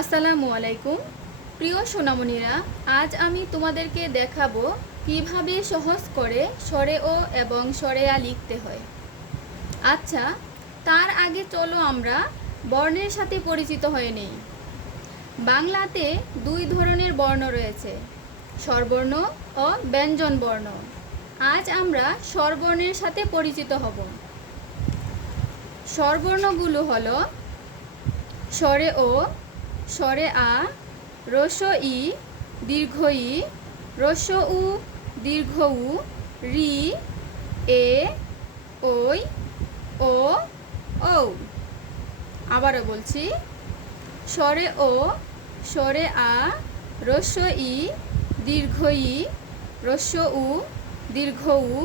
আসসালামু আলাইকুম প্রিয় সোনামণিরা, আজ আমি তোমাদেরকে দেখাবো কিভাবে সহজ করে স্বরে ও এবং স্বরে আ লিখতে হয়। আচ্ছা, তার আগে চলো আমরা বর্ণের সাথে পরিচিত হয়ে নেই। বাংলাতে দুই ধরনের বর্ণ রয়েছে, স্বরবর্ণ ও ব্যঞ্জন বর্ণ। আজ আমরা স্বরবর্ণের সাথে পরিচিত হব। স্বরবর্ণগুলো হলো স্বরে ও, স্বরে আ, রস্ব ই, দীর্ঘ ই, রস্ব উ, দীর্ঘ উ, রি, এ, ওই, ও, ঔ। আবারও বলছি, স্বরে ও, স্বরে আ, রস্ব ই, দীর্ঘ ই, রস্ব উ, দীর্ঘ উ,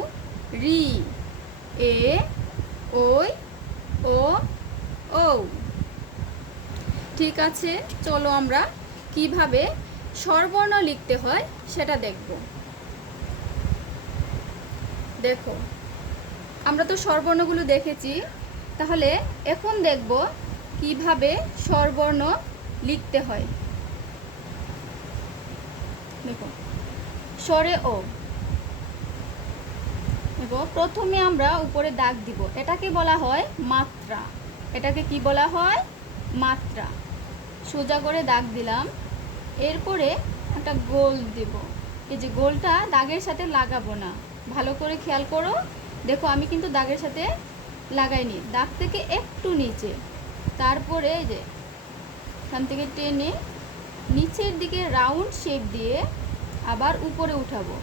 রি, এ, ওই, ও, ঔ। ঠিক আছে, চলো আমরা কিভাবে স্বরবর্ণ লিখতে হয় সেটা দেখব। দেখো, আমরা তো স্বরবর্ণগুলো দেখেছি, তাহলে এখন দেখব কিভাবে স্বরবর্ণ লিখতে হয়। দেখো, স্বরে ও। দেখো, প্রথমে আমরা উপরে দাগ দিব, এটাকে বলা হয় মাত্রা। এটাকে কি বলা হয়? মাত্রা। সোজা করে দাগ দিলাম, এরপরে একটা গোল দেব। এই যে গোলটা দাগের সাথে লাগাবো না, ভালো করে খেয়াল করো। দেখো, আমি কিন্তু দাগের সাথে লাগাইনি, দাগ থেকে একটু নিচে। তারপরে এই যে এখান থেকে টেনে নিচের দিকে রাউন্ড শেপ দিয়ে আবার উপরে উঠাবো।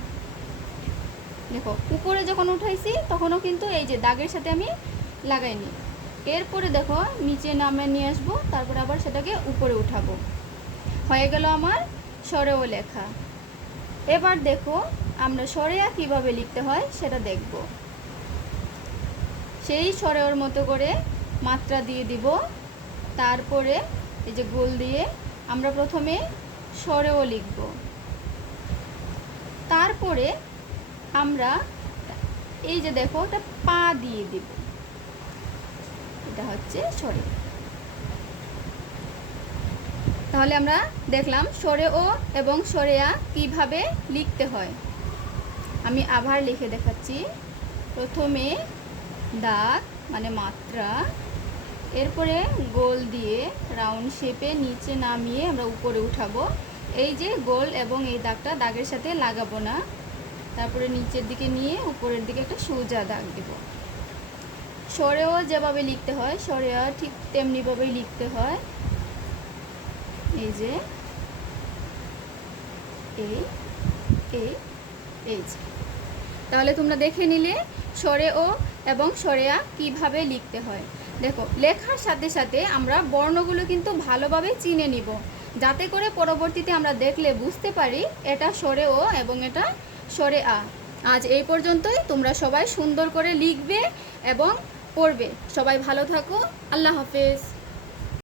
দেখো, উপরে যখন উঠাইছি তখনও কিন্তু এই যে দাগের সাথে আমি লাগাইনি। এরপরে দেখো নিচে নামে নিয়ে আসবো, তারপরে আবার সেটাকে উপরে উঠাবো। হয়ে গেল আমার স্বরে ও লেখা। এবার দেখো আমরা স্বরে আ কীভাবে লিখতে হয় সেটা দেখব। সেই স্বরে ওর মতো করে মাত্রা দিয়ে দিব, তারপরে এই যে গোল দিয়ে আমরা প্রথমে স্বরে ও লিখব। তারপরে আমরা এই যে দেখো একটা পা দিয়ে দিব, এটা হচ্ছে স্বরে। তাহলে আমরা দেখলাম স্বরে ও এবং স্বরে আ কীভাবে লিখতে হয়। আমি আবার লিখে দেখাচ্ছি। প্রথমে দাগ মানে মাত্রা, এরপরে গোল দিয়ে রাউন্ড শেপে নিচে নামিয়ে আমরা উপরে উঠাবো। এই যে গোল এবং এই দাগটা দাগের সাথে লাগাবো না, তারপরে নিচের দিকে নিয়ে উপরের দিকে একটা সোজা দাগ দেব। স্বরে ও যেভাবে লিখতে হয় স্বরে আ ঠিক তেমনিভাবেই লিখতে হয়। এই যে এই যে, তাহলে তোমরা দেখে নিলে স্বরে ও এবং স্বরে আ কীভাবে লিখতে হয়। দেখো, লেখার সাথে সাথে আমরা বর্ণগুলো কিন্তু ভালোভাবে চিনে নিব, যাতে করে পরবর্তীতে আমরা দেখলে বুঝতে পারি এটা স্বরে ও এবং এটা স্বরে আ। আজ এই পর্যন্তই। তোমরা সবাই সুন্দর করে লিখবে এবং পড়বে। সবাই ভালো থাকো। আল্লাহ হাফেজ।